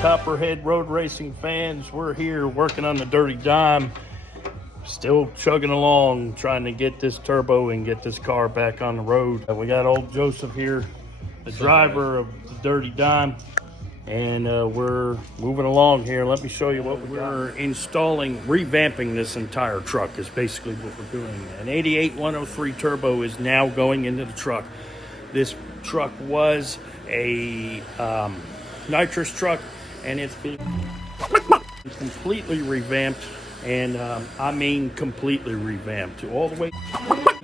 Copperhead Road Racing fans, we're here working on the Dirty Dime. Still chugging along, trying to get this turbo and get this car back on the road. We got old Joseph here, the driver of the Dirty Dime, and we're moving along here. Let me show you what we're installing. Revamping this entire truck is basically what we're doing. An 88 103 turbo is now going into the truck. This truck was a nitrous truck, and it's been completely revamped, and I mean completely revamped. All the way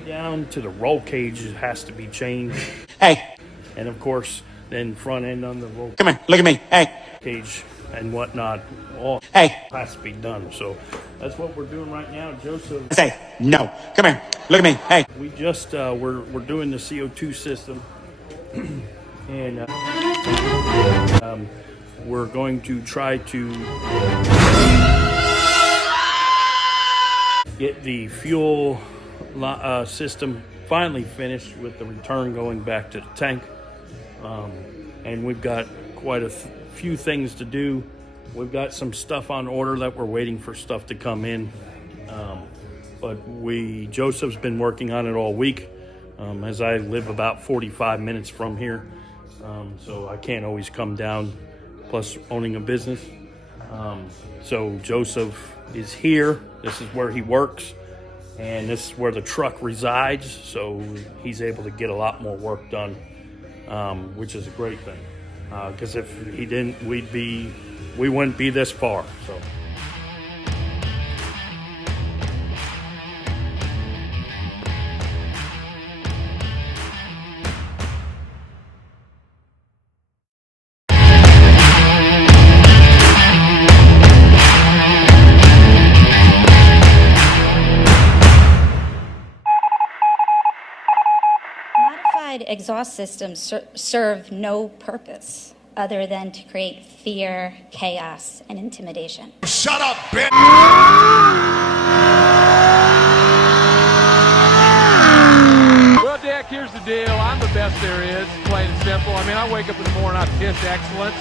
down to the roll cage, it has to be changed. Hey. And of course, then front end on the roll Come here, look at me. Hey. cage and whatnot, all Hey. has to be done. So that's what we're doing right now, Joseph. Say no. Come here, look at me. Hey. We just we're doing the CO2 system, and we're going to try to get the fuel system finally finished with the return going back to the tank. And we've got quite a few things to do. We've got some stuff on order that we're waiting for stuff to come in. But Joseph's been working on it all week, as I live about 45 minutes from here. So I can't always come down, plus owning a business. So Joseph is here. This is where he works, and this is where the truck resides. So he's able to get a lot more work done, which is a great thing. Because if he didn't, we wouldn't be this far. So. Exhaust systems serve no purpose other than to create fear, chaos, and intimidation. Shut up, bitch! Well, Dick, here's the deal. I'm the best there is, plain and simple. I mean, I wake up in the morning, I piss excellence.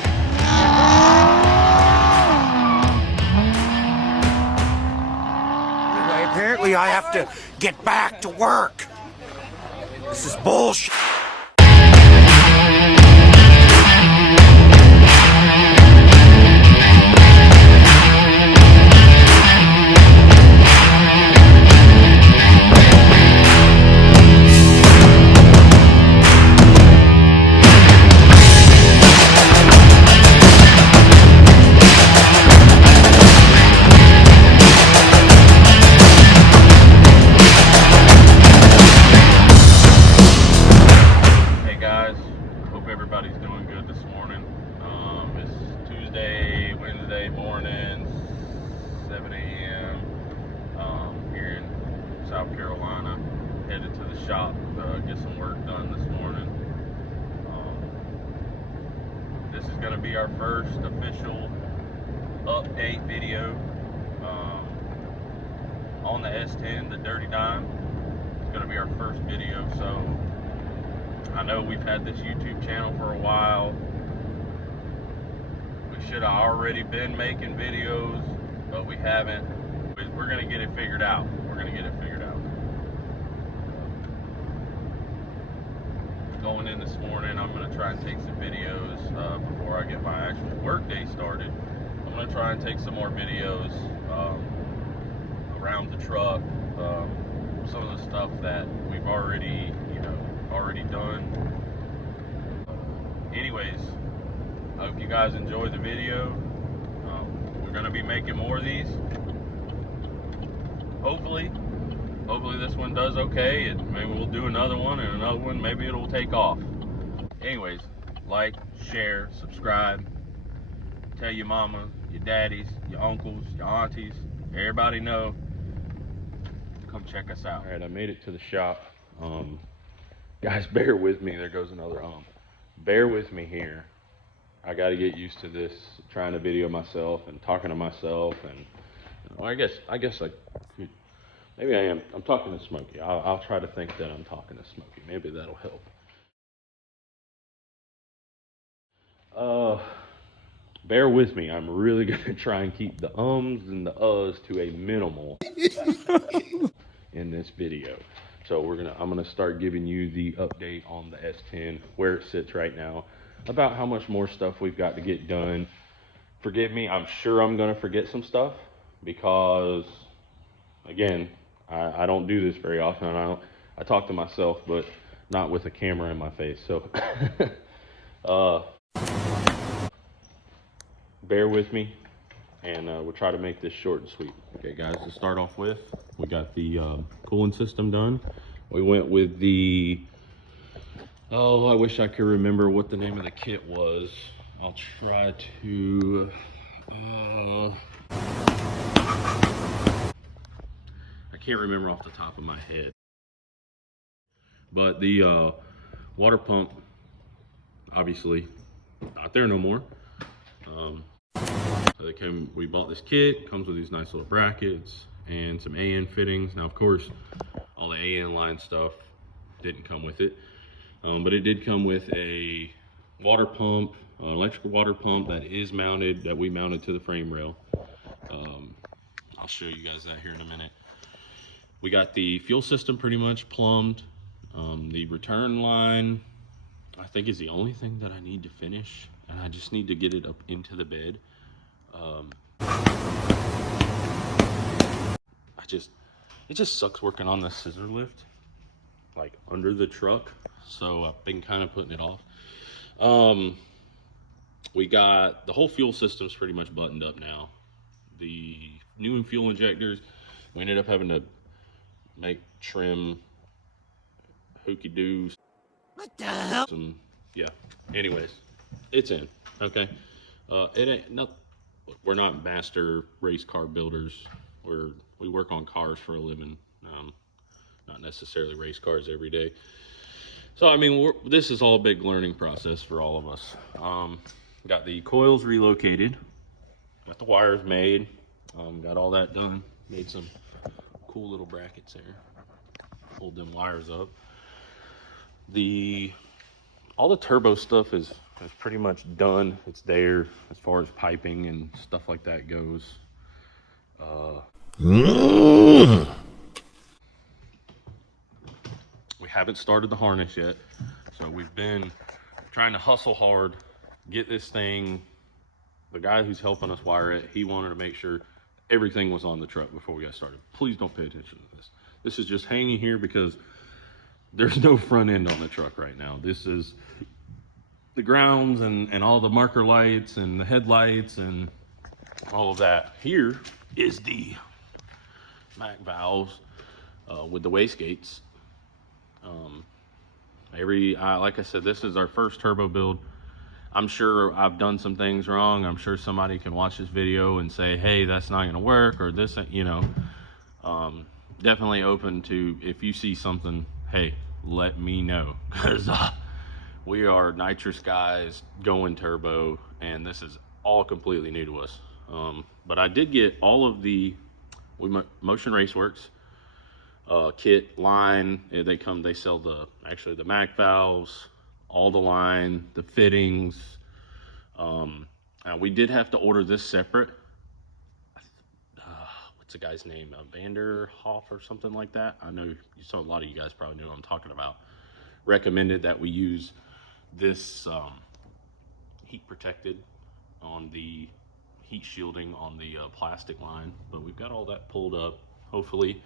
Anyway, apparently I have to get back to work. This is bullshit. Wednesday morning, 7 a.m. Here in South Carolina. Headed to the shop to get some work done this morning. This is going to be our first official update video on the S10, the Dirty Dime. It's going to be our first video, so I know we've had this YouTube channel for a while. We should have already been making videos, but we haven't. We're gonna get it figured out. We're gonna get it figured out. Going in this morning, I'm gonna try and take some videos before I get my actual work day started. I'm gonna try and take some more videos around the truck, some of the stuff that we've already done. Anyways, I hope you guys enjoyed the video. We're going to be making more of these. Hopefully this one does okay, and maybe we'll do another one and another one. Maybe it'll take off. Anyways, like, share, subscribe. Tell your mama, your daddies, your uncles, your aunties, everybody know. Come check us out. All right, I made it to the shop. Guys, bear with me. There goes another bear with me here. I got to get used to this, trying to video myself and talking to myself, and I guess maybe I am. I'm talking to Smokey. I'll try to think that I'm talking to Smokey. Maybe that'll help. bear with me. I'm really gonna try and keep the ums and the uhs to a minimal in this video. So I'm gonna start giving you the update on the S10, where it sits right now, about how much more stuff we've got to get done. Forgive me, I'm sure I'm gonna forget some stuff because, again, I don't do this very often. I talk to myself, but not with a camera in my face. So bear with me, and we'll try to make this short and sweet. Okay, guys, to start off with, we got the cooling system done. We went with the, oh, I wish I could remember what the name of the kit was. I'll try to, I can't remember off the top of my head. But the water pump, obviously, not there no more. So we bought this kit, comes with these nice little brackets and some AN fittings. Now, of course, all the AN line stuff didn't come with it, but it did come with a water pump, an electrical water pump that we mounted to the frame rail. I'll show you guys that here in a minute. We got the fuel system pretty much plumbed. The return line, I think, is the only thing that I need to finish, and I just need to get it up into the bed. It just sucks working on the scissor lift, like under the truck. So I've been kind of putting it off. We got the whole fuel system's pretty much buttoned up now. The new fuel injectors, we ended up having to make trim hooky doos. What the hell? Yeah. Anyways, it's in. Okay. It ain't not. We're not master race car builders. We work on cars for a living. Not necessarily race cars every day. So I mean, this is all a big learning process for all of us. Got the coils relocated. Got the wires made. Got all that done. Made some cool little brackets there. Hold them wires up. All the turbo stuff is pretty much done. It's there as far as piping and stuff like that goes. We haven't started the harness yet, so we've been trying to hustle hard, get this thing. The guy who's helping us wire it, he wanted to make sure everything was on the truck before we got started. Please don't pay attention to this. This is just hanging here because there's no front end on the truck right now. This is the grounds and all the marker lights and the headlights and all of that. Here is the Mac valves with the wastegates. Like I said, this is our first turbo build. I'm sure I've done some things wrong. I'm sure somebody can watch this video and say, hey, that's not gonna work, or this, you know. Definitely open to, if you see something, hey, let me know, because we are nitrous guys going turbo, and this is all completely new to us. But I did get all of the Motion Raceworks kit line. They sell the Mac valves, all the line, the fittings. We did have to order this separate. What's the guy's name? Vanderhoff or something like that. I know a lot of you guys probably know what I'm talking about. Recommended that we use this heat protected on the heat shielding on the plastic line, but we've got all that pulled up. Hopefully,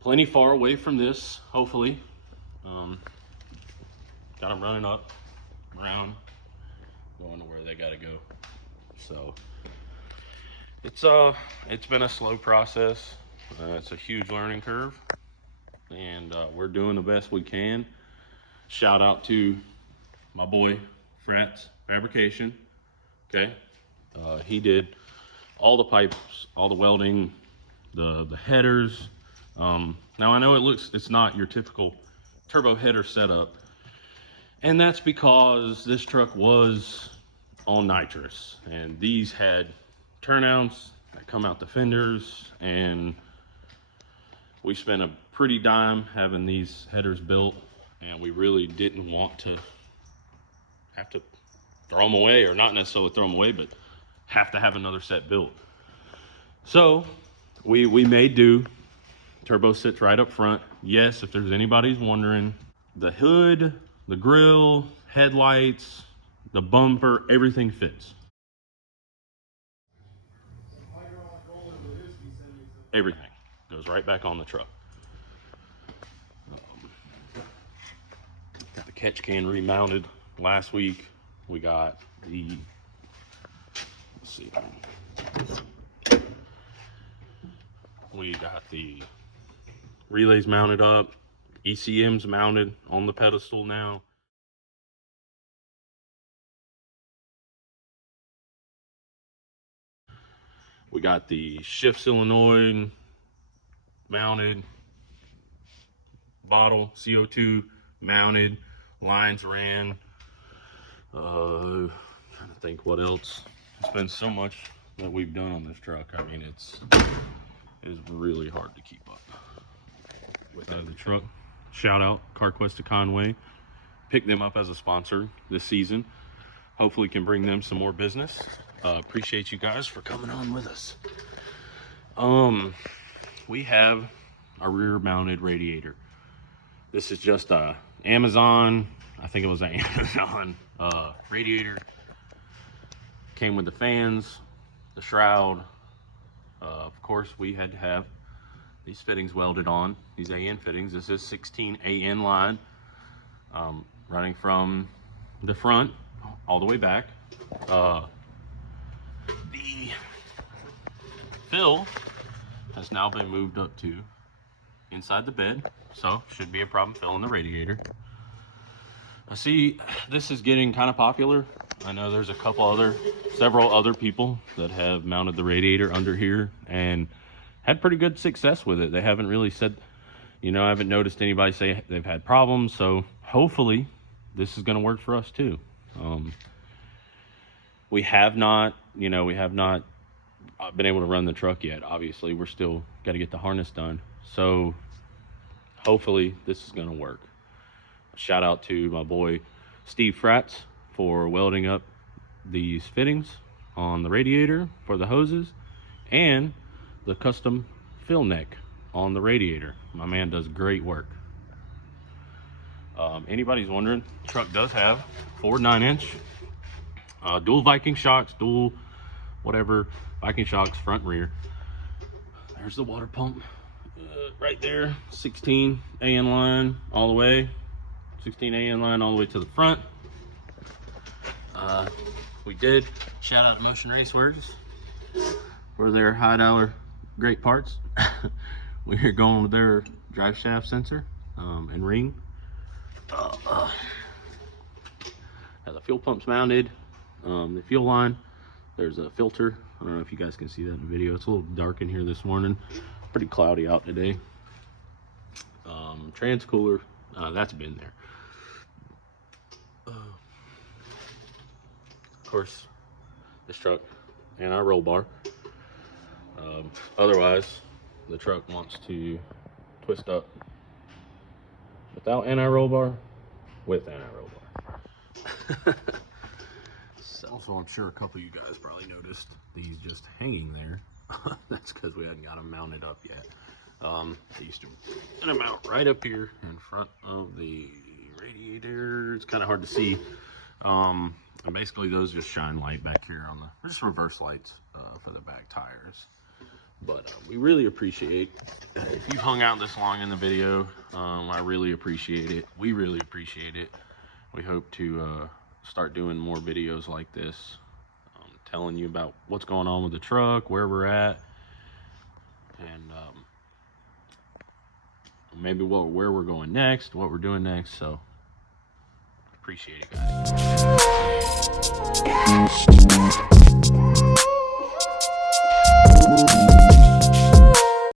plenty far away from this. Hopefully, got them running up, around, going to where they got to go. So it's been a slow process. It's a huge learning curve, and we're doing the best we can. Shout out to my boy Fratz Fabrication. Okay, he did all the pipes, all the welding, the headers. Now I know it's not your typical turbo header setup, and that's because this truck was on nitrous, and these had turnouts that come out the fenders, and we spent a pretty dime having these headers built, and we really didn't want to have to throw them away, or not necessarily throw them away, but have to have another set built. So we may do. Turbo sits right up front. Yes, if there's anybody's wondering, the hood, the grill, headlights, the bumper, everything fits. Everything goes right back on the truck. Got the catch can remounted last week. We got the, let's see, we got the relays mounted up, ECM's mounted on the pedestal now. We got the shift solenoid mounted, bottle CO2 mounted, lines ran. Trying to think what else. It's been so much that we've done on this truck. I mean, it's really hard to keep up with the truck. Shout out CarQuest to Conway. Pick them up as a sponsor this season. Hopefully can bring them some more business. Appreciate you guys for coming on with us. We have a rear mounted radiator. This is just a Amazon, I think it was an Amazon radiator. Came with the fans, the shroud. Of course, we had to have these fittings welded on, these AN fittings. This is 16 AN line, running from the front all the way back. The fill has now been moved up to inside the bed, so should be a problem filling the radiator. I see this is getting kind of popular. I know there's several other people that have mounted the radiator under here and had pretty good success with it. They haven't really said, I haven't noticed anybody say they've had problems, so hopefully this is going to work for us too. We have not been able to run the truck yet. Obviously, we're still got to get the harness done. So hopefully this is going to work. Shout out to my boy Steve Fratz for welding up these fittings on the radiator for the hoses and the custom fill neck on the radiator. My man does great work. Anybody's wondering, the truck does have 4 9-inch dual Viking shocks, dual whatever Viking shocks, front and rear. There's the water pump right there, 16 AN line all the way, 16 AN line all the way to the front. We did shout out Motion Raceworks for their high-dollar great parts. We're going with their drive shaft sensor and ring. Has the fuel pumps mounted, the fuel line. There's a filter. I don't know if you guys can see that in the video. It's a little dark in here this morning. Pretty cloudy out today. Trans cooler, that's been there. Of course, this truck and our roll bar. Otherwise, the truck wants to twist up without anti-roll bar, with anti-roll bar. So I'm sure a couple of you guys probably noticed these just hanging there. That's because we hadn't got them mounted up yet. I used to get them out right up here in front of the radiator. It's kind of hard to see. And basically those just shine light back here on the, just reverse lights for the back tires. But we really appreciate if you've hung out this long in the video. I really appreciate it. We really appreciate it. We hope to start doing more videos like this, telling you about what's going on with the truck, where we're at, and maybe where we're going next, what we're doing next. So appreciate it, guys.